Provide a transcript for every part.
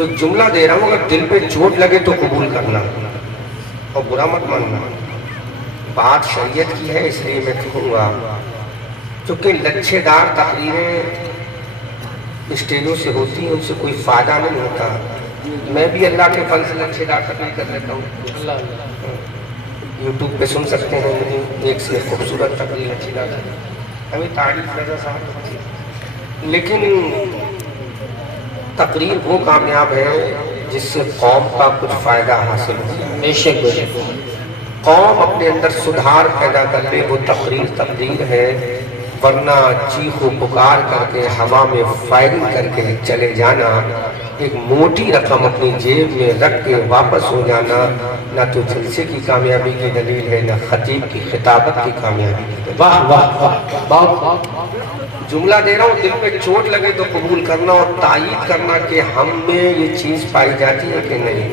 تو جملہ دے رہا ہوں، اگر دل پہ چوٹ لگے تو قبول کرنا اور برا مت ماننا۔ بات شریعت کی ہے اس لیے میں کہوں گا، چونکہ لچھے دار تقریریں اسٹیجوں سے ہوتی ہیں، ان سے کوئی فائدہ نہیں ہوتا۔ میں بھی اللہ کے فضل سے لچھے دار تقریر کر لیتا ہوں، یوٹیوب پہ سن سکتے ہیں، ایک سے خوبصورت تقریر اچھی دار ہمیں تعریف رضا صاحب ہوتی ہے، لیکن تقریر وہ کامیاب ہے جس سے قوم کا کچھ فائدہ حاصل ہو جائے۔ بے شک بے شک۔ قوم اپنے اندر سدھار پیدا کر لے، وہ تقریر ہے، ورنہ چیخ و پکار کر کے ہوا میں فائرنگ کر کے چلے جانا، ایک موٹی رقم اپنی جیب میں رکھ کے واپس ہو جانا، نہ تو جلسے کی کامیابی کی دلیل ہے، نہ خطیب کی خطابت کی کامیابی کی دلیل۔ واہ واہ واہ، جملہ دے رہا ہوں، دل پہ چوٹ لگے تو قبول کرنا اور تائید کرنا کہ ہم میں یہ چیز پائی جاتی ہے کہ نہیں۔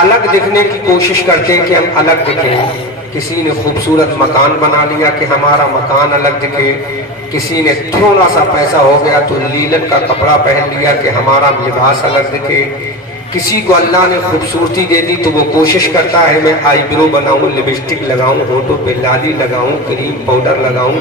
الگ دکھنے کی کوشش کرتے ہیں کہ ہم الگ دکھیں، کسی نے خوبصورت مکان بنا لیا کہ ہمارا مکان الگ دکھے، کسی نے تھوڑا سا پیسہ ہو گیا تو لیلن کا کپڑا پہن لیا کہ ہمارا لباس الگ دکھے، کسی کو اللہ نے خوبصورتی دے دی تو وہ کوشش کرتا ہے میں آئی برو بناؤں، لپسٹک لگاؤں، ہونٹوں پہ لالی لگاؤں، کریم پاؤڈر لگاؤں،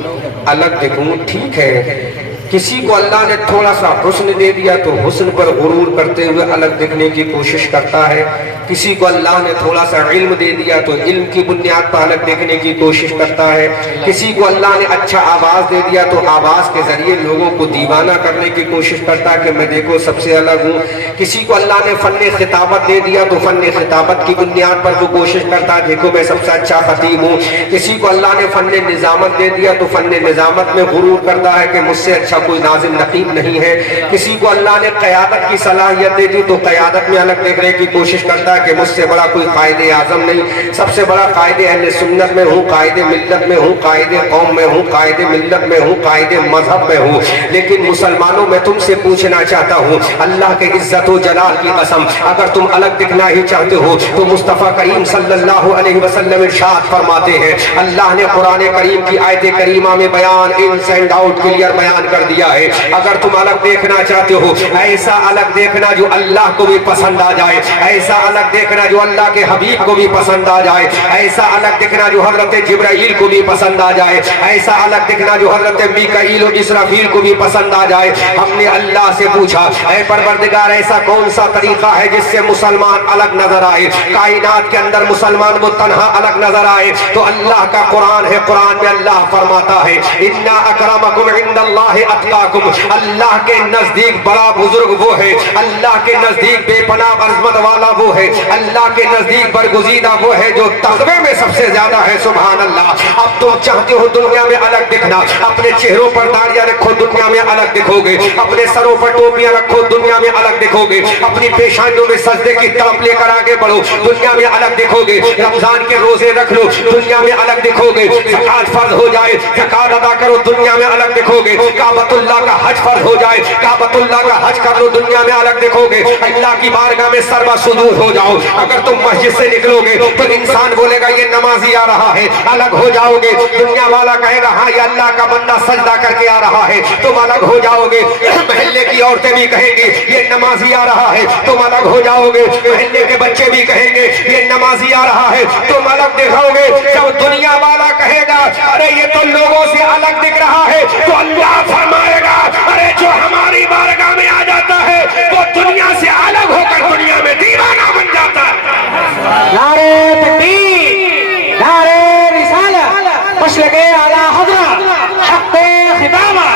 الگ دکھوں۔ ٹھیک ہے، کسی کو اللہ نے تھوڑا سا حسن دے دیا تو حسن پر غرور کرتے ہوئے الگ دکھنے کی کوشش کرتا ہے، کسی کو اللہ نے تھوڑا سا علم دے دیا تو علم کی بنیاد پر الگ دیکھنے کی کوشش کرتا ہے، کسی کو اللہ نے اچھا آواز دے دیا تو آواز کے ذریعے لوگوں کو دیوانہ کرنے کی کوشش کرتا ہے کہ میں دیکھو سب سے الگ ہوں، کسی کو اللہ نے فن خطابت دے دیا تو فن خطابت کی بنیاد پر وہ کوشش کرتا ہے دیکھو میں سب سے اچھا خطیب ہوں، کسی کو اللہ نے فن نظامت دے دیا تو فن نظامت میں غرور کرتا ہے کہ مجھ سے اچھا کوئی ناظم نقیب نہیں ہے، کسی کو اللہ نے قیادت کی صلاحیت دے دی تو قیادت میں الگ دیکھنے کی کوشش کرتا ہے کہ مجھ سے بڑا کوئی قائد اعظم نہیں، سب سے بڑا قائد اہل سنت میں ہوں، قائد ملت میں ہوں، قائد قوم میں ہوں، قائد ملت میں ہوں، قائد مذہب میں ہوں۔ لیکن مسلمانوں میں تم سے پوچھنا چاہتا ہوں، اللہ کے عزت و جلال کی قسم، اگر تم الگ دکھنا ہی چاہتے ہو تو مصطفیٰ کریم صلی اللہ علیہ وسلم ارشاد فرماتے ہیں، اللہ نے قرآن کریم کی آیت کریمہ میں بیان انس اینڈ آؤٹ کلیئر بیان کر دیا ہے، اگر تم الگ دیکھنا چاہتے ہو، ایسا الگ دیکھنا جو اللہ کو بھی پسند آ جائے، ایسا الگ دیکھنا جو اللہ کے حبیب کو بھی پسند آ جائے، ایسا الگ دیکھنا جو حضرت جبرائیل کو بھی پسند آ جائے، ایسا الگ دیکھنا جو حضرت میکائیل و اسرافیل کو بھی پسند آ جائے۔ ہم نے اللہ سے پوچھا اے پروردگار ایسا کون سا طریقہ ہے جس سے مسلمان الگ نظر آئے، کائنات کے اندر مسلمان وہ تنہا الگ نظر آئے؟ تو اللہ کا قرآن ہے، قرآن میں اللہ فرماتا ہے اِنَّا أَكْرَمَكُمْ عِنْدَ اللَّهِ أَتْقَاكُمْ، اللہ کے نزدیک بڑا بزرگ وہ ہے، اللہ کے نزدیک بے پناہ عظمت والا وہ ہے، اللہ کے نزدیک برگزیدہ وہ ہے جو تقوی میں سب سے زیادہ ہے۔ سبحان اللہ۔ اب تم چاہتے ہو دنیا میں الگ دکھنا، اپنے چہروں پر داڑیاں رکھو دنیا میں الگ دکھو گے، اپنے سروں پر ٹوپیاں رکھو دنیا میں الگ دکھو گے، اپنی پیشانیوں میں سجدے کی طرف لے کر آگے بڑھو دنیا میں الگ دکھو گے، رمضان کے روزے رکھ لو دنیا میں الگ دکھو گے، زکات فرض ہو جائے زکات ادا کرو دنیا میں الگ دکھو گے، کعبۃ اللہ کا حج فرض ہو جائے کعبۃ اللہ کا حج کر لو دنیا میں الگ دکھو گے، اللہ کی بارگاہ میں سربا صدور ہو جاؤ۔ اگر تم مسجد سے نکلو گے تو انسان بولے گا یہ نمازی آ رہا ہے، الگ ہو جاؤ گے، دنیا والا کہے گا ہاں یہ اللہ کا بندہ سجدہ کر کے آ رہا ہے، تم الگ ہو جاؤ گے۔ محلے کی عورتیں بھی کہیں گی یہ نمازی آ رہا ہے، تم الگ ہو جاؤ گے، محلے کے بچے بھی کہیں گے یہ نمازی آ رہا ہے، تم الگ دکھاؤ گے۔ جب دنیا والا کہے گا ارے یہ تو لوگوں سے الگ دکھ رہا ہے، تو اللہ فرمائے گا ارے جو ہماری بارگاہ میں آ جاتا ہے وہ دنیا سے الگ ہو کر دنیا میں دیوانہ بن جاتا ہے۔ نعرہ تکبیر، نعرہ رسالت، مشرق اعلیٰ حضرت، حق خطابہ،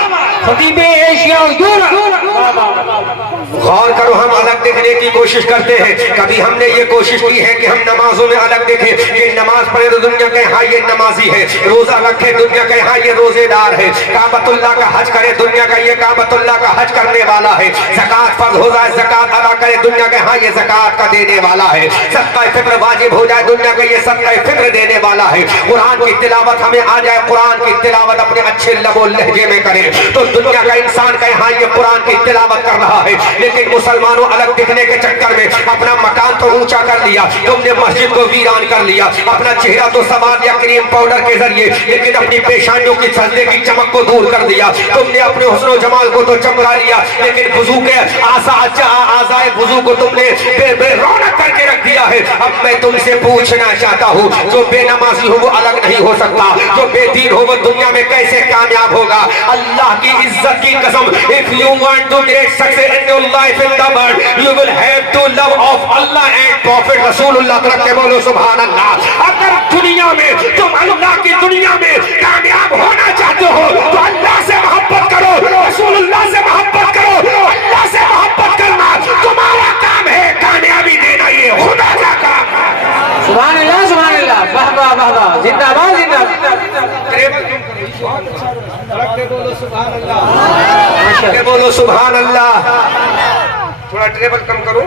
خطیب ایشیا و یورپ۔ غور کرو، ہم الگ دیکھنے کی کوشش کرتے ہیں، کبھی ہم نے یہ کوشش کی ہے کہ ہم نمازوں میں الگ دیکھیں، یہ نماز پڑھے تو دنیا کہے ہاں یہ نمازی ہے، روزہ رکھے دنیا کہے ہاں یہ روزے دار ہے، کعبۃ اللہ کا حج کرے دنیا کا یہ کعبۃ اللہ کا حج کرنے والا ہے، زکات فرض ہو جائے زکات ادا کرے دنیا کہے ہاں یہ زکات کا دینے والا ہے، صدقہ فطر واجب ہو جائے دنیا کا یہ صدقہ فطر دینے والا ہے، قرآن کی تلاوت ہمیں آ جائے قرآن کی تلاوت اپنے اچھے لب و لہجے میں کرے تو دنیا کا انسان کہے ہاں یہ قرآن کی تلاوت کر رہا ہے۔ لیکن مسلمانوں الگ دکھنے کے چکر میں اپنا مکان تو اونچا کر لیا، تم نے مسجد کو ویران کر لیا، اپنا چہرہ تو سنوار لیا کریم پاؤڈر کے ذریعے، لیکن اپنی پیشانیوں کی سجدے کی چمک کو دور کر دیا، تم نے اپنے حسن و جمال کو تو چمکا لیا، لیکن وضو کے اعضاء आज़ाए वुज़ू को तुमने बेरौनक करके रख दिया है। अब मैं तुमसे पूछना चाहता हूँ, जो बेनमाजी हो वो अलग नहीं हो सकता, जो बेदीन हो वो दुनिया में कैसे कामयाब होगा? अल्लाह की इज्जत की कसम, if you want to great success in your life in the world, you will have to love of Allah and Prophet Rasulullah। तरफ के बोलो सुभान अल्लाह। अगर दुनिया में तुम अल्लाह की दुनिया में कामयाब होना चाहते हो तो अल्लाह से मोहब्बत करो, रसूलुल्लाह से मोहब्बत करो। अल्लाह से मोहब्बत करना तुम्हारा काम है, कामयाबी देना ये खुदा का काम है। सुभान अल्लाह, वाह वाह वाह वाह, जिंदाबाद जिंदाबाद। बोलो सुभान अल्लाह, बोलो सुभान अल्लाह। थोड़ा टेबल कम करो,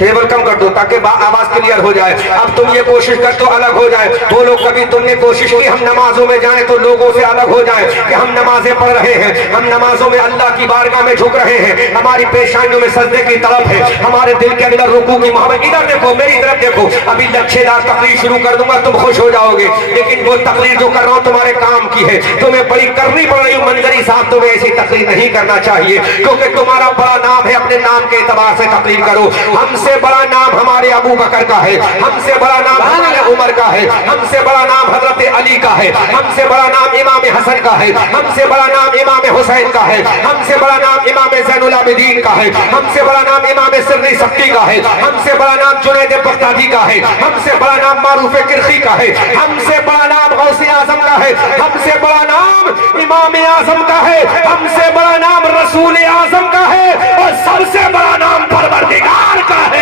टेबल कम कर दो ताकि आवाज क्लियर हो जाए। अब तुम ये कोशिश कर तो अलग हो जाए। वो लोग कभी तुमने कोशिश की हम नमाजों में जाएं तो लोगों से अलग हो जाएं कि हम नमाजें पढ़ रहे हैं, हम नमाजों में अल्लाह की बारगाह में झुक रहे हैं, हमारी पेशानियों में सजदे की तड़प है, हमारे दिल के अंदर रुकू की मोहब्बत। इधर देखो, मेरी तरफ देखो, अभी लच्छेदार तकरीर शुरू कर दूंगा, तुम खुश हो जाओगे। लेकिन वो तकरीर जो कर रहा हूँ तुम्हारे काम की है, तुम्हें बड़ी करनी पड़ रही। मंजरी साहब तुम्हें ऐसी तकरीर नहीं करना चाहिए क्योंकि तुम्हारा बड़ा नाम है, अपने नाम के एतबार से तकरीर करो। हमसे बड़ा नाम हमारे अबू बकर का है, हमसे बड़ा नाम हमारे उमर का है, हमसे बड़ा नाम हजरत अली का है, हमसे बड़ा नाम इमाम हसन का है, हमसे बड़ा नाम इमाम हुसैन का है, हमसे बड़ा नाम इमाम ज़ैनुल आबिदीन का है, हमसे बड़ा नाम इमाम सिर्री सब्ती का है, हमसे बड़ा नाम जुनैद बगदादी का है, हमसे बड़ा नाम मारूफ किरखी का है, हमसे बड़ा नाम गौसे आजम का है, हमसे बड़ा नाम इमाम आजम का है, हमसे बड़ा नाम रसूल आजम का है और सबसे बड़ा नाम परवरदिगार का है।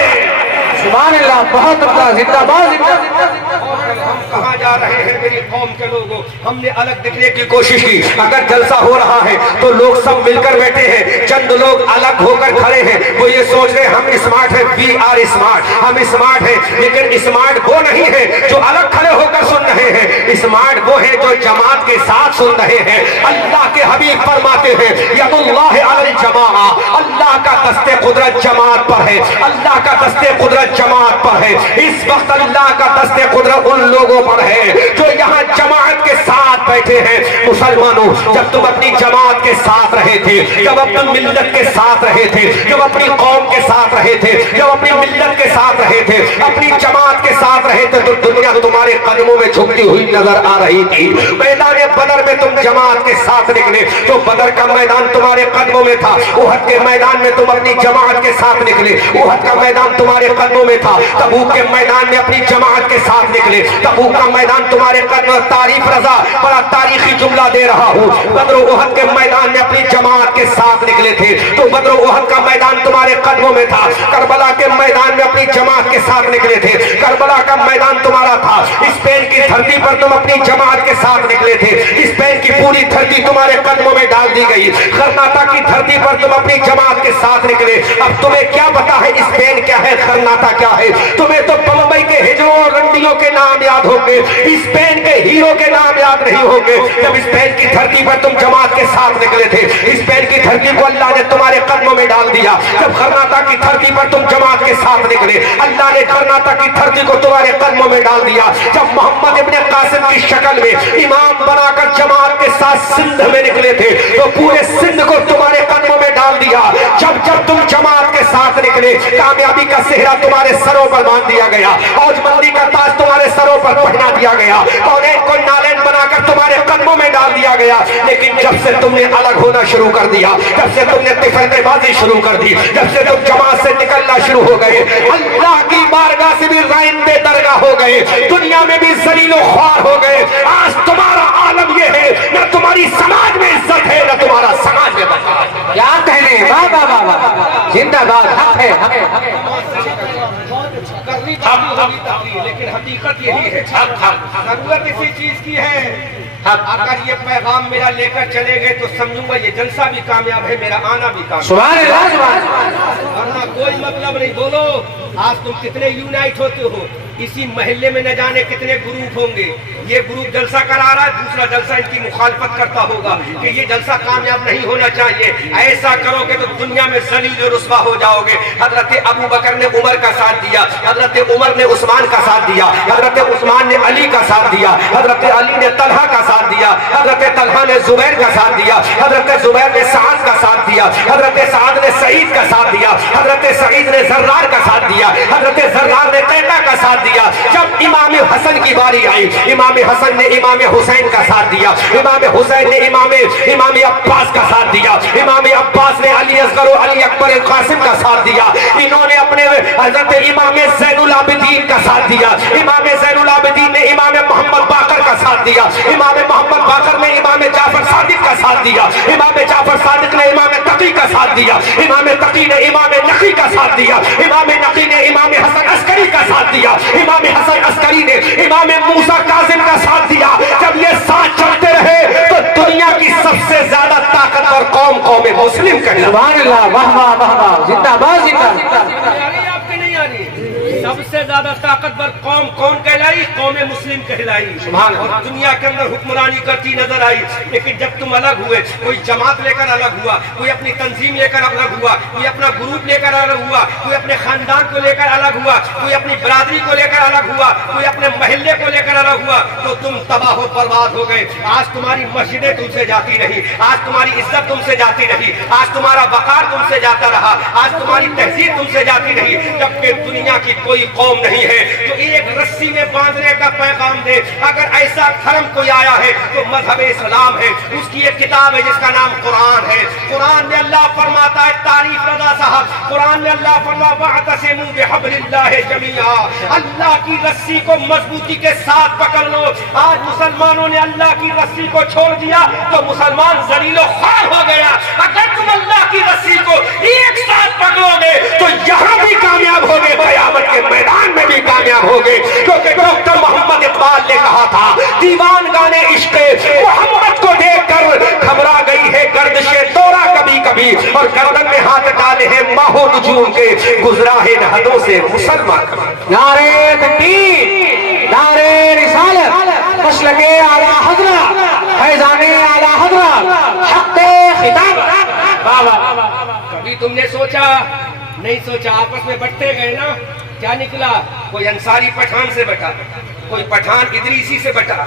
सुभान अल्लाह, बहुत अच्छा, जिंदाबाद जिंदाबाद। हम कहाँ जा रहे हैं मेरी कौम के लोगों? हमने अलग दिखने की कोशिश की। अगर जलसा हो रहा है तो लोग सब मिलकर बैठे हैं, चंद लोग अलग होकर खड़े हैं, वो ये सोच रहे हैं हम स्मार्ट हैं, वी आर स्मार्ट, हम स्मार्ट हैं। लेकिन स्मार्ट वो नहीं है जो अलग खड़े होकर सुन रहे हैं, स्मार्ट वो है जो जमात के साथ सुन रहे हैं। अल्लाह के हबीब फरमाते हैं यदुल्लाह अलल जमाअ, अल्लाह का दस्ते कुदरत जमात पर है, अल्लाह का दस्ते कुदरत जमात पर है। इस वक्त अल्लाह का दस्ते कुदरत उन लोगों पर है जो यहाँ जमात के साथ बैठे हैं। मुसलमानों, जब तुम अपनी जमात के साथ रहे थे, जब अपनी मिल्लत के साथ रहे थे, जब अपनी कौम के साथ रहे थे, जब अपनी मिल्लत के साथ रहे थे, अपनी जमात के साथ रहे थे, तो दुनिया तुम्हारे कदमों में झुकती हुई नजर आ रही थी। मैदान बदर में तुम जमात के साथ निकले तो बदर का मैदान तुम्हारे कदमों में था। उहद के मैदान में तुम अपनी जमात के साथ निकले, उहद का मैदान तुम्हारे कदमों में था। तबूक के मैदान में अपनी जमात के साथ निकले, तबूक का मैदान तुम्हारे कदमों। तारीफ रजा, बड़ा तारीखी जुमला दे रहा हूँ। बदर उहद के मैदान में अपनी जमात के साथ निकले थे तो बदर उहद का मैदान तुम्हारे कदमों में था। करबला के मैदान में अपनी जमात के साथ निकले थे, करबला का मैदान तुम्हारा था। स्पेन की धरती पर तुम अपनी जमात के साथ निकले थे, स्पेन की पूरी धरती तुम्हारे कदमों में डाल दी गई। कर्नाटक की धरती पर तुम अपनी जमात के साथ निकले। अब तुम्हें क्या पता है स्पेन क्या है, कर्नाटक क्या है? तुम्हें तो बम्बई के हिजड़ों और रंडियों के नाम याद होंगे, स्पेन के हीरो के नाम याद नहीं होंगे। जब स्पेन की धरती पर तुम जमात के साथ निकले थे, स्पेन की धरती को अल्लाह ने तुम्हारे कदमों में डाल दिया। जब कर्नाटक की धरती पर तुम जमात के साथ निकले, अल्लाह ने कर्नाटक की धरती को तुम्हारे कदमों में डाल दिया। जब मोहम्मद इब्ने कासिम की शक्ल में इमाम बनाकर जमात के साथ सिंध में निकले थे तो पूरे सिंध को तुम्हारे कदमों में डाल दिया। जब जब तुम जमात के साथ निकले, कामयाबी का सेहरा तुम्हारे सरों पर बांध दिया गया, औजमंदी का ताज तुम्हारे सरों पर पहना दिया गया, कौनैन को नालैन बनाकर तुम्हारे कदमों में डाल दिया गया। लेकिन जब से तुमने अलग होना शुरू कर दिया, जब से तुमने तिफरतेबाजी शुरू कर दी, जब से तुम जमात से निकलना शुरू हो गए, अल्लाह की बारगाह से भी राइंदे दरगाह हो गए, दुनिया में भी जलीलो ख्वार हो गए। आज तुम्हारा आलम ये है, न तुम्हारी समाज में इज्जत है, न तुम्हारा समाज में बरकत। क्या कहने, वाह वाह वाह वाह, जिंदाबाद, हक है, हक है। लेकिन हकीकत यही है, जरूरत इसी चीज की है। अगर ये पैगाम मेरा लेकर चले गए तो समझूंगा ये जलसा भी कामयाब है, मेरा आना भी कामयाब। सुभान अल्लाह, सुभान अल्लाह। वरना कोई मतलब नहीं। बोलो आज तुम कितने यूनाइट होते हो, इसी महल्ले में न जाने कितने ग्रुप होंगे। ये ग्रुप जलसा करा रहा है, दूसरा जलसा इनकी मुखालफत करता होगा कि ये जलसा कामयाब नहीं होना चाहिए, ऐसा करोगे तो दुनिया में जलील और रुस्वा हो जाओगे। हजरत अबू बकर ने उमर का साथ दिया, हजरत उमर ने उस्मान का साथ दिया, हजरत उस्मान ने अली का साथ दिया, हजरत अली ने तलहा का साथ दिया, हजरत तलहा ने जुबैर का साथ दिया, हजरत जुबैर ने साद का साथ दिया, हजरत साद ने सईद का साथ दिया, हजरत सईद ने जर्रार का साथ दिया, हजरत जर्रार ने कैका का साथ दिया। जब इमाम हसन की बारी आई, इमाम हसन ने इमाम हुसैन का साथ दिया, इमाम हुसैन ने इमाम अब्बास का साथ दिया, इमाम अब्बास ने अली असगर और अली अकबर कासिम का साथ दिया। इन्होंने अपने हजरत इमाम ज़ैनुल आबिदीन का साथ दिया, इमाम ज़ैनुल आबिदीन ने इमाम मोहम्मद बाकर का साथ दिया, इमाम मोहम्मद बाकर ने इमाम जाफर सादिक का साथ दिया, इमाम जाफर सादिक ने इमाम तकी का साथ दिया, इमाम तकी ने इमाम नकी का साथ दिया, इमाम नकी ने इमाम हसन अस्करी का साथ दिया, इमाम हसन अस्करी ने इमाम मूसा कासिम का साथ दिया। जब ये साथ चलते रहे तो दुनिया की सबसे ज्यादा ताकतवर कौम कौम मुस्लिम कहलाती। सुभान अल्लाह, वाह वाह वाह वाह, जिंदाबाद जिंदाबाद। आपके नहीं आ रही? सबसे ज्यादा ताकतवर कौम कौन कहलाई? कौम मुस्लिम कहलाई। और दुनिया के अंदर हुक्मरानी करती नजर आई। लेकिन जब तुम अलग हुए, कोई जमात लेकर अलग हुआ, कोई अपनी तंजीम लेकर अलग हुआ, कोई अपना ग्रुप लेकर अलग हुआ, कोई अपने खानदान को लेकर अलग हुआ, कोई अपनी बरादरी को लेकर अलग हुआ, कोई अपने महल्ले को लेकर अलग हुआ, तो तुम तबाह बर्बाद हो गए। आज तुम्हारी मस्जिदें तुमसे जाती नहीं, आज तुम्हारी इज्जत तुमसे जाती नहीं, आज तुम्हारा वकार तुमसे जाता रहा, आज तुम्हारी तहजीब तुमसे जाती नहीं। जबकि दुनिया की कोई कौम नहीं है जो एक रस्सी में बांधने का पैगाम दे। अगर ऐसा धर्म कोई आया है तो मजहब इस्लाम है। उसकी एक किताब है जिसका नाम कुरान है। कुरान में अल्लाह फरमाता है, तारीफ रजा साहब, कुरान में अल्लाह फरमाता वअतसिमू बिहब्लिल्लाहि जमीआ, अल्लाह की रस्सी को मजबूती के साथ पकड़ लो। आज मुसलमानों ने अल्लाह की रस्सी को छोड़ दिया तो मुसलमान जलीलो ख्वार हो गया। अगर तुम अल्लाह की रस्सी को एक साथ पकड़ोगे तो यहाँ भी कामयाब होगे, कयामत के मैदान में भी कामयाब होगे। क्योंकि डॉक्टर मोहम्मद इकबाल ने कहा था, दीवान गाने इश्क़ मोहम्मद को देखकर घबरा गई है गर्दिशे दौरा कभी कभी, और गर्दन में हाथ डाले हैं माहो नजूम के, गुजरा है हदों से मुसलमान। नारे तकबीर, नारे रिसालत, मसलके आला हज़रत, फैज़ाने आला हज़रत, हक़्क़े खिताब। वाह वाह। कभी तुमने सोचा? नहीं सोचा। आपस में बटते गए ना, क्या निकला? कोई अंसारी पठान से बटा, कोई पठान इदरीसी से बटा।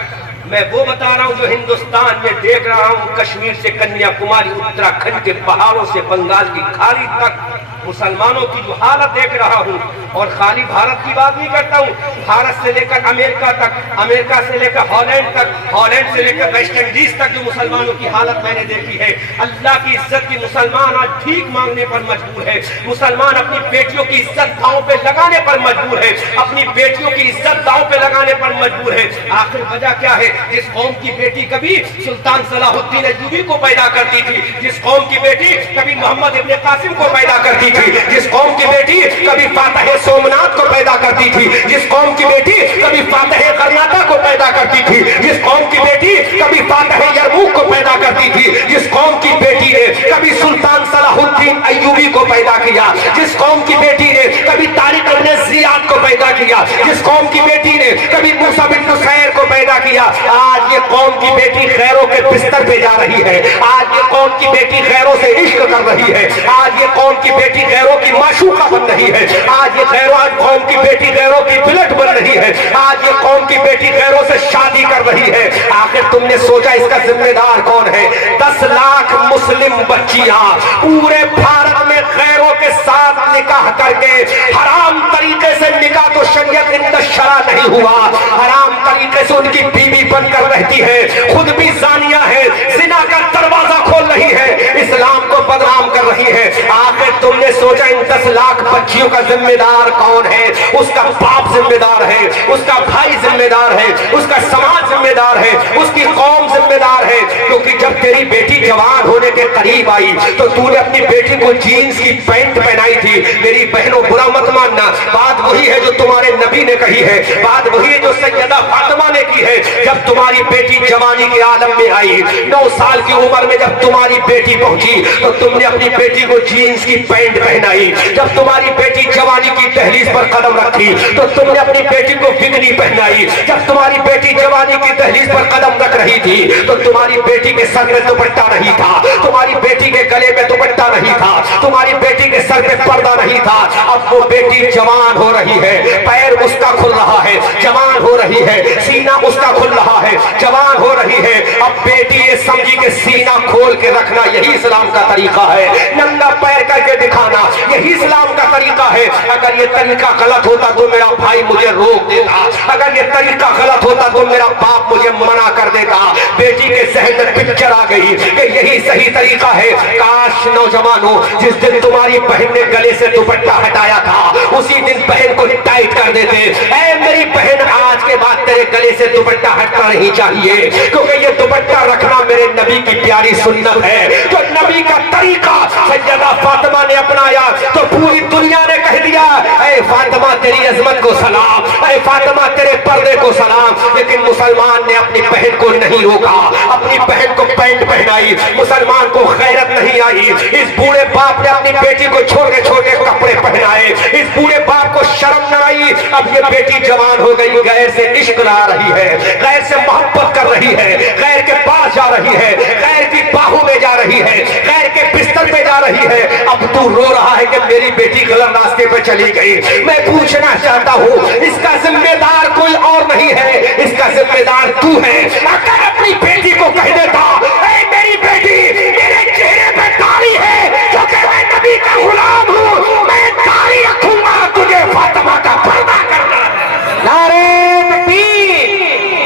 मैं वो बता रहा हूँ जो हिंदुस्तान में देख रहा हूँ, कश्मीर से कन्याकुमारी, उत्तराखंड के पहाड़ों से बंगाल की खाड़ी तक मुसलमानों की जो हालत देख रहा हूँ। और खाली भारत की बात नहीं करता हूँ, भारत से लेकर अमेरिका तक, अमेरिका से लेकर हॉलैंड तक, हॉलैंड से लेकर वेस्ट इंडीज तक जो मुसलमानों की हालत मैंने देखी है। अल्लाह की इज्जत की मुसलमान आज भीख मांगने पर मजबूर है। मुसलमान अपनी बेटियों की इज्जत दांव पे लगाने पर मजबूर है, अपनी बेटियों की इज्जत दांव पे लगाने पर मजबूर है। आखिर वजह क्या है? जिस कौम की बेटी कभी सुल्तान सलाहुद्दीन अय्यूबी को पैदा करती थी, जिस कौम की बेटी कभी मोहम्मद इब्ने कासिम को पैदा करती थी, जिस कौम की बेटी कभी फातह सोमनाथ को पैदा करती थी, जिस कौम की बेटी कभी फातह कर्नाटक को पैदा करती थी, जिस कौम की बेटी कभी फातह यरमूक को पैदा करती थी, जिस कौम की बेटी ने कभी सुल्तान सलाहुद्दीन अय्यूबी को पैदा किया, जिस कौम की बेटी ने कभी तारिक इब्ने ज़ियाद को पैदा किया, जिस कौम की बेटी ने कभी मूसा बिन नुसैर को पैदा किया, आज ये कौम की बेटी खैरों के बिस्तर पे जा रही है। आज ये कौम की बेटी खैरों से इश्क कर रही है। आज ये कौम की बेटी खैरों की माशूका बन रही है। आज ये आज कौम की बेटी खैरों की बुलेट बन रही है। आज ये कौम की बेटी खैरों से शादी कर रही है। आखिर तुमने सोचा इसका जिम्मेदार कौन है? 10 लाख मुस्लिम बच्चियां पूरे भारत में खैरों के साथ निकाह करके, हराम तरीके से निकाह तो शरीयत इंद शरा नहीं हुआ, हराम तरीके से उनकी बीवी बनकर रहती है, खुद भी जानिया है, जिना का दरवाजा खोल रही है, इस्लाम को बदनाम कर रही है। आखिर तुमने सोचा इन 10 लाख बच्चियों का जिम्मेदार कौन है? उसका बाप जिम्मेदार है, उसका भाई जिम्मेदार है, उसका समाज जिम्मेदार है, उसकी कौम जिम्मेदार है। क्योंकि जब तेरी बेटी जवान होने के करीब आई तो तूने अपनी बेटी को जीन्स की पैंट पहनाई थी। मेरी बहनों बुरा मत मानना, बात वही है जो तुम्हारे नबी ने कही है, बात वही है जो सैयदा फातिमा ने की है। जब तुम्हारी बेटी जवानी के आलम में आई, 9 साल की उम्र में जब तुम्हारी बेटी पहुंची तो तुमने अपनी बेटी को जीन्स की पैंट पहनाई। जब तुम्हारी बेटी जवानी की दहलीज पर कदम रखी तो तुमने अपनी बेटी को बिगनी पहनाई। जब तुम्हारी बेटी जवानी की दहलीज पर कदम रख रही थी तो तुम्हारी बेटी के सर में दुपट्टा नहीं था, तुम्हारी बेटी के गले में दुपट्टा नहीं था, तुम्हारी बेटी के सर पे पर्दा नहीं था। अब वो बेटी जवान हो रही है, पैर उसका खुल रहा है, जवान हो रही है, सीना उसका खुल रहा है, जवान हो रही है। अब बेटी ये समझी कि सीना खोल के रखना यही इस्लाम का तरीका है, नंगा पैर करके दिखाना यही इस्लाम का तरीका है। अगर ये तरीका गलत होता तो मेरा भाई मुझे रोक देता, अगर ये तरीका गलत होता तो मेरा बाप मुझे मना कर देता। बेटी के जहन में पिक्चर आ गई कि यही सही तरीका है। काश नौजवानों, जिस दिन तुम्हारी बहन ने गले से दुपट्टा हटाया था उसी दिन बहन को टाइट कर देते। ऐ मेरी बहन, आज के बाद तेरे गले से दुपट्टा हटना नहीं चाहिए, क्योंकि ये दुपट्टा रखना मेरे नबी की प्यारी सुन्नत है। जो नबी का तरीका सैयदा फातिमा ने अपनाया तो पूरी दुनिया ने कह दिया, ऐ फातिमा तेरी अजमत को सलाम, ऐ फातिमा तेरे पर्दे को सलाम। लेकिन मुसलमान ने अपनी बहन को नहीं रोका, अपनी बहन को पैंट पहनाई। मुसलमान को गैरत नहीं आई। इस बूढ़े बाप ने अपनी बेटी को छोटे छोटे कपड़े पहनाए, इस बूढ़े बाप को शर्म न आई। अब ये बेटी जवान हो गई, गैर से इश्क ला रही है, गैर से मोहब्बत कर रही है, गैर के पास जा रही है, गैर की बाहों में जा रही है, गैर के बिस्तर पे जा रही है। अब तू रो रहा है कि मेरी बेटी गलत रास्ते पे चली गई। मैं पूछना चाहता हूँ, इसका जिम्मेदार कोई और नहीं है, इसका जिम्मेदार तू है। अगर अपनी बेटी को कह देता, ऐ मेरी बेटी मेरे चेहरे पे दाढ़ी है क्योंकि मैं नबी का गुलाम हूँ, मैं दाढ़ी रखूंगा, तुझे फातिमा का पर्दा करना है। नारे तकबीर,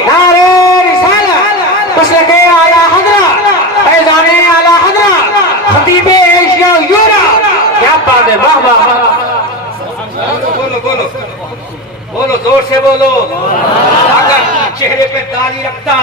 नारे रिसालत, मसलके आला हज़रत, फैज़ाने आला हज़रत, खतीबे एशिया यूरोप। क्या बात है, वाह वाह वाह। बोलो बोलो बोलो, जोर से बोलो। अगर चेहरे पे दाढ़ी रखता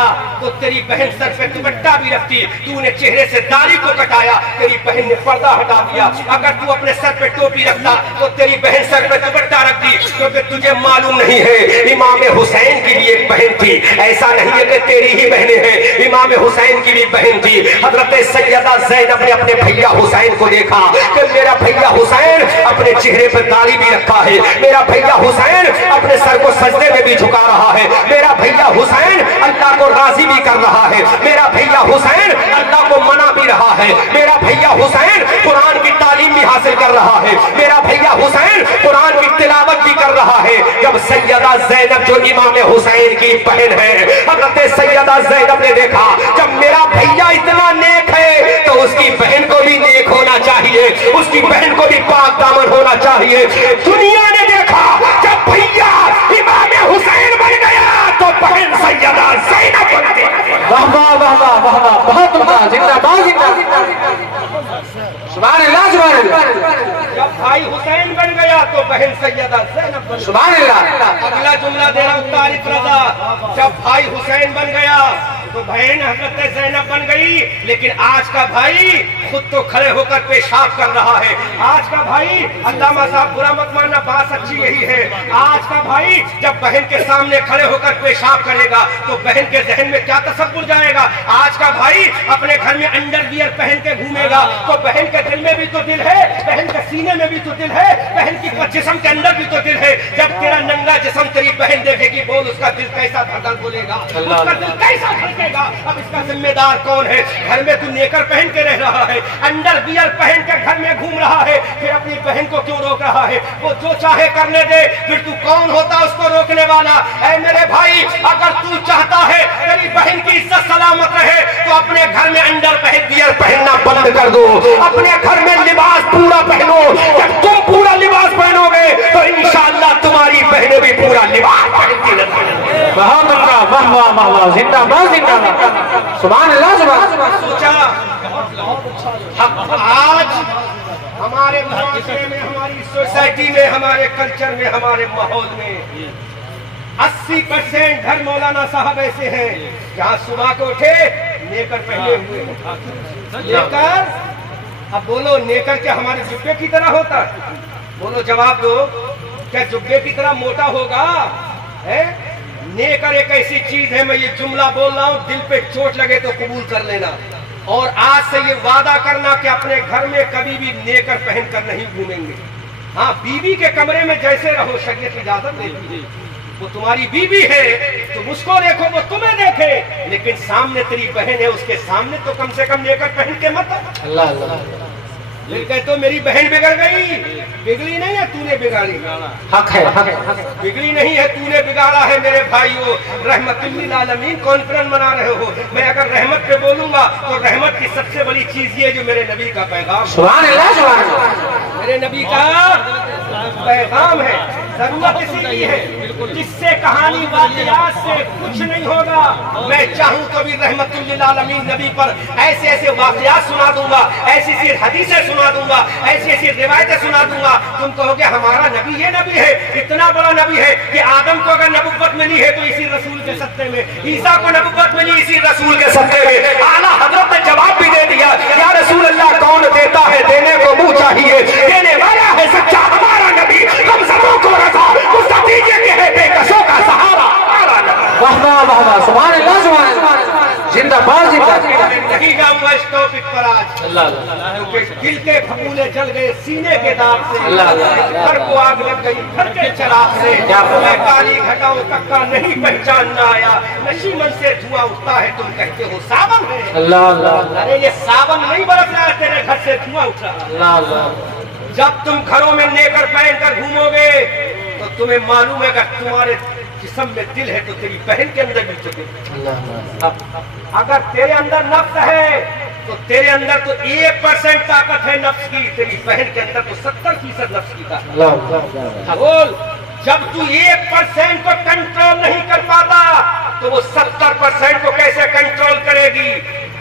तो तेरी बहन सर पे दुपट्टा भी रखती। तूने चेहरे से दाढ़ी को कटाया, तेरी बहन ने पर्दा हटा दिया। अगर तू अपने सर पे टोपी रखता तो तेरी बहन सर पे दुपट्टा रखती। क्योंकि तुझे मालूम नहीं है, इमाम हुसैन की भी एक बहन थी। ऐसा नहीं है कि तेरी ही बहनें हैं, इमाम हुसैन की भी बहन थी। हजरत सैयदा ज़ैनब ने अपने भैया हुसैन को देखा कि मेरा भैया हुसैन अपने चेहरे पर दाढ़ी भी रखा है, मेरा भैया हुसैन अपने सर को सजदे में भी झुका रहा है, मेरा भैया हुसैन अल्लाह को राजी भी कर रहा है, मेरा भैया हुसैन अल्लाह को मना भी रहा है, मेरा भैया हुसैन कुरान की तालीम भी हासिल कर रहा है, मेरा भैया हुसैन कुरान की तिलावत भी कर रहा है। जब सैयदा ज़ैनब जो इमाम हुसैन की बहन है, हज़रत सैयदा ज़ैनब ने देखा जब मेरा भैया इतना नेक है तो उसकी बहन को भी नेक होना चाहिए, उसकी बहन को भी पाक दामन होना चाहिए। दुनिया ने देखा जब भैया इमाम हुसैन बन गया तो बहन सैयदा ज़ैनब बन गई। वाह वाह वाह वाह वाह वाह, बहुत उम्दा, जिंदाबाद जिंदाबाद, सुभान अल्लाह सुभान अल्लाह। जब भाई हुसैन बन गया तो बहन सैयदा ज़ैनब बन गई। सुभान अल्लाह। अगला जुमला दे रहा हूं, तारिक रज़ा। जब भाई हुसैन बन गया तो बहन हजरत ज़ैनब बन गई। लेकिन आज का भाई खुद तो खड़े होकर पेशाब कर रहा है। आज का भाई, अल्लामा साहब बुरा मत मानना, बात अच्छी यही है। आज का भाई जब बहन के सामने खड़े होकर पेशाब करेगा तो बहन के जहन में क्या तसव्वुर जाएगा। आज का भाई अपने घर में अंडरवियर पहन के घूमेगा तो बहन के दिल में भी तो दिल है, बहन के सीने में भी तो दिल है, बहन की जिस्म के अंदर भी तो दिल है। जब तेरा नंगा जिस्म तेरी बहन देखेगी, बोल उसका दिल कैसा धड़धड़ बोलेगा, उसका दिल कैसा धड़केगा। अब इसका जिम्मेदार कौन है? घर में तू नेकर पहन के रह रहा है, अंडरवियर पहन के घर में घूम रहा है, फिर अपनी बहन को क्यों रोक रहा है? वो जो चाहे करने दे, फिर तू कौन होता उसको रोकने वाला? ऐ मेरे भाई, अगर तू चाहता है तेरी बहन की इज्जत सलामत रहे तो अपने घर में अंडरवियर पहनना बंद कर दो, अपने घर में लिबास पूरा पहनो। जब तुम पूरा लिबास पहनोगे तो इंशाअल्लाह तुम्हारी बहनें भी पूरा लिबास पहनती रहेंगी। बहुत उम्दा, वाह वाह वाह वाह, जिंदाबाद जिंदाबाद, सुभान अल्लाह सुभान अल्लाह। सोचा आज हमारे माशरे में, हमारी सोसाइटी में, हमारे कल्चर में, हमारे माहौल में 80% घर मौलाना साहब ऐसे हैं जहाँ सुबह को उठे नेकर पहने हुए। नेकर, अब बोलो नेकर क्या हमारे जुब्बे की तरह होता? बोलो जवाब दो, क्या जुब्बे की तरह मोटा होगा? है? नेकर एक ऐसी चीज है, मैं ये जुमला बोल रहा हूँ, दिल पे चोट लगे तो कबूल कर लेना। اور آج سے یہ وعدہ کرنا کہ اپنے گھر میں کبھی بھی نیکر پہن کر نہیں گھومیں گے. ہاں بیوی کے کمرے میں جیسے رہو شریعت اجازت دیتی ہے. وہ تمہاری بیوی ہے تم اس کو دیکھو وہ تمہیں دیکھے, لیکن سامنے تیری بہن ہے اس کے سامنے تو کم سے کم نیکر پہن کے مت. اللہ اللہ پھر کہتے ہو میری بہن بگڑ گئی. بگڑی نہیں ہے تو نے بگاڑی. حق ہے حق ہے. بگڑی نہیں ہے تو نے بگاڑا ہے میرے بھائیو. رحمت للعالمین کانفرنس منا رہے ہو. میں اگر رحمت پہ بولوں گا تو رحمت کی سب سے بڑی چیز یہ جو میرے نبی کا پیغام, سبحان اللہ سبحان اللہ, میرے نبی کا پیغام ہے. ضرورت اسی کی ہے جس سے کہانی واقعات سے کچھ نہیں ہوگا. میں چاہوں تو بھی رحمت للعالمین نبی پر ایسے ایسے واقعات سنا دوں گا, ایسی ایسی حدیثیں سنا دوں گا, ایسی ایسی روایتیں سنا دوں گا. تم کہو گے ہمارا نبی یہ نبی ہے, اتنا بڑا نبی ہے کہ آدم کو اگر نبوت ملی ہے تو اسی رسول کے صدقے میں, عیسیٰ کو نبوت ملی اسی رسول کے صدقے میں. اعلیٰ حضرت نے جواب بھی دے دیا, یا رسول اللہ کون دیتا ہے دینے کو منہ چاہیے, دینے والا ہے سچا ہمارا نبی, کمزوروں کو رضا مستطیع کے ہے بے کسوں کا سہارا ہمارا نبی. واہ واہ واہ واہ, سبحان اللہ سبحان اللہ, زندہ باد زندہ. نہیں جاؤں گا اس ٹاپک پر آج, اللہ اللہ, کیونکہ دل کے پھپولے جل گئے سینے کے داغ سے, اللہ اللہ, گھر کو آگ لگ گئی گھر کے چراغ سے. میں کالی گھٹاؤں ککا نہیں پہچاننا آیا, نشیمن سے دھواں اٹھتا ہے تم کہتے ہو ساون ہے. اللہ اللہ, ارے یہ ساون نہیں برس رہا ہے تیرے گھر سے دھواں اٹھ رہا ہے. اللہ اللہ. جب تم گھروں میں نیکر پہن کر گھومو گے تو تمہیں معلوم ہے کہ تمہارے جسم میں دل ہے تو تیری بہن کے اندر بھی چکے. اگر تیرے اندر نفس ہے تو تیرے اندر تو 1% طاقت ہے نفس کی, تیری بہن کے اندر تو 70% نفس کی طاقت. بول, جب تو 1% کو کنٹرول نہیں کر پاتا تو وہ 70% کو کیسے کنٹرول کرے گی.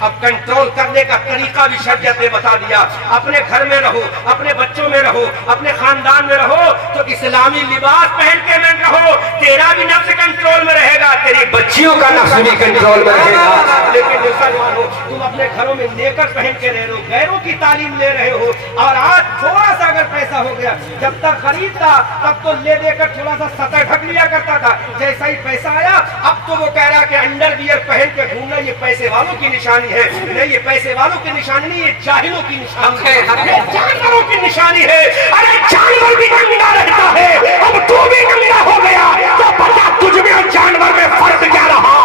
اب کنٹرول کرنے کا طریقہ بھی شریعت نے بتا دیا. اپنے گھر میں رہو, اپنے بچوں میں رہو, اپنے خاندان میں رہو تو اسلامی لباس پہن کے میں رہو, تیرا بھی نفس کنٹرول میں رہے گا, تیری بچیوں کا نفس بھی کنٹرول میں رہے گا. لیکن مسلمانوں تم اپنے گھروں میں نیکر پہن کے رہ رہے ہو, غیروں کی تعلیم لے رہے ہو, اور آج تھوڑا سا اگر پیسہ ہو گیا, جب تک غریب تھا تب تو لے دے کر تھوڑا سا سطح ڈھک لیا کرتا تھا, جیسا ہی پیسہ آیا اب تو وہ کہہ رہا کہ انڈر ویئر پہن کے گھومنا یہ پیسے والوں کی نشانی ہے. نہیں, یہ پیسے والوں کی نشانی نہیں, یہ جاہلوں کی نشانی ہے, یہ جانوروں کی نشانی ہے. ارے جانور بھی ننگا رہتا ہے, اب تو بھی ننگا ہو گیا تو پتا تجھ میں اور جانور میں فرق کیا رہا.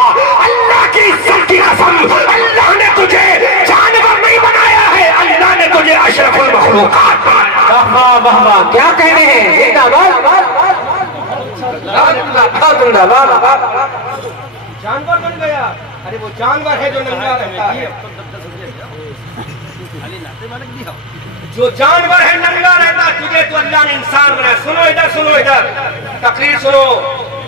اللہ کی عزت کی قسم, اللہ نے تجھے جانور نہیں بنایا ہے, اللہ نے تجھے اشرف المخلوقات بنایا. واہ واہ واہ واہ, کیا کہنے ہیں, زندہ باد زندہ باد. جانور بن گیا. ارے وہ جانور ہے جو ننگا رہتا ہے, جو جانور ہے ننگا رہتا, تجھے تو اللہ نے انسان بنایا. سنو ادھر, سنو ادھر, تقریر سنو,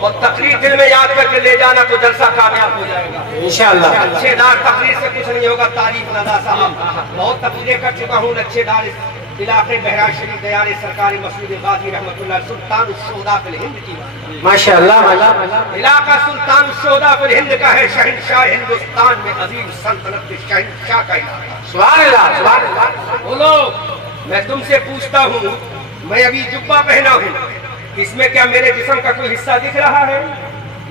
اور تقریر دل میں یاد کر کے لے جانا تو جلسہ کامیاب ہو جائے گا انشاءاللہ. اچھے دار تقریر سے کچھ نہیں ہوگا. تعریف ندا صاحب, بہت تقریریں کر چکا ہوں. اچھے دار علاقے بہراج شریف دیار سرکاری مسجد غازی رحمت اللہ, سلطان الشہداء فی الہند کی ماشاءاللہ. علاقہ سلطان الشہداء فی الہند کا ہے, شہنشاہ ہندوستان میں عظیم سلطنت کے شہنشاہ کا علاقہ. سبحان اللہ سبحان اللہ. بولو, میں تم سے پوچھتا ہوں, میں ابھی جبہ پہنا ہوں, اس میں کیا میرے جسم کا کوئی حصہ دکھ رہا ہے؟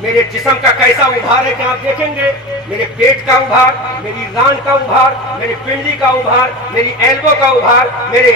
میرے جسم کا کیسا ابھار ہے کہ آپ دیکھیں گے؟ میرے پیٹ کا ابھار, میری ران کا ابھار, میری پنڈلی کا ابھار, میری ایلبو کا ابھار, میرے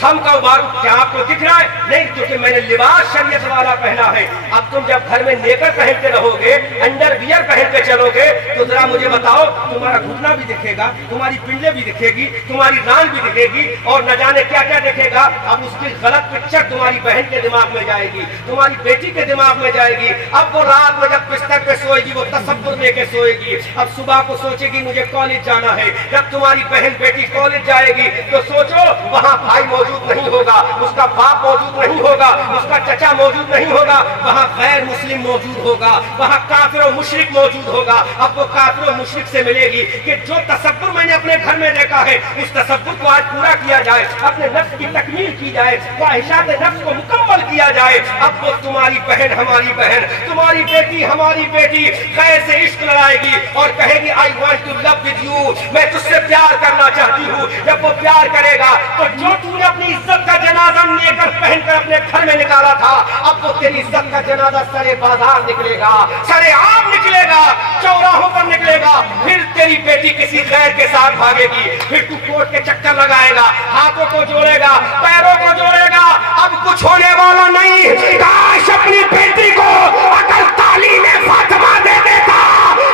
تھم کا ابھار, کیا آپ کو دکھ رہا ہے؟ نہیں, کیونکہ میں نے لباس شریعت والا پہنا ہے. اب تم جب گھر میں نیکر پہن کے رہو گے, انڈر ویئر پہن کے چلو گے, تو ذرا مجھے بتاؤ, تمہارا گھٹنا بھی دکھے گا, تمہاری پنڈلی بھی دکھے گی, تمہاری ران بھی دکھے گی, اور نہ جانے کیا کیا دکھے گا. اب اس کی غلط پکچر تمہاری بہن کے دماغ میں جائے گی, تمہاری بیٹی کے دماغ میں جائے گی. اب وہ رات میں جب بستر پہ سوئے گی وہ تصور لے کے سوئے گی. اب صبح کو سوچے گی مجھے کالج جانا ہے. جب تمہاری بہن بیٹی کالج جائے گی تو سوچو وہاں بھائی موجود نہیں ہوگا, اس کا باپ موجود نہیں ہوگا, اس کا چچا موجود نہیں ہوگا, وہاں غیر مسلم موجود ہوگا, وہاں کافر و مشرک موجود ہوگا. اب وہ کافر و مشرک سے ملے گی کہ جو تصور میں نے اپنے گھر میں دیکھا ہے اس تصور کو آج پورا کیا جائے, اپنے نفس کی تکمیل کی جائے, خواہشات نفس کو مکمل کیا جائے. اب وہ تمہاری بہن ہماری بہن, تمہاری بیٹی ہماری بیٹی غیر سے عشق لڑائے گی اور کہے گی I want to love with you, میں تجھ سے پیار کرنا چاہتی ہوں. جب وہ پیار کرے گا تو جو تو نے اپنی عزت کا جنازہ لے کر پہن کر اپنے گھر میں نکالا تھا, اب وہ تیری عزت کا جنازہ سرے بازار نکلے گا, سرے عام نکلے گا, چوراہوں پر نکلے گا. پھر تیری بیٹی کسی غیر کے ساتھ بھاگے گی, پھر تو کورٹ کے چکر لگائے گا, ہاتھوں کو جوڑے گا, پیروں کو جوڑے گا. اب کچھ ہونے والا نہیں. کاش اپنی بیٹی کو اگر تعلیم فاطمہ دے دیتا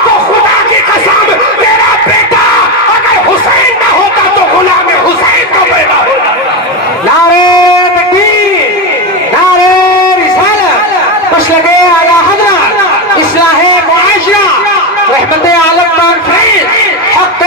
تو خدا کی قسم میرا بیٹا اگر حسین نہ ہوتا تو غلام حسین کا پیدا ہوتا. نعرے تکبیر, نعرے رسالت, مسلک اعلی حضرت, اصلاح معاشرہ, رحمت عالم کانفرنس, حق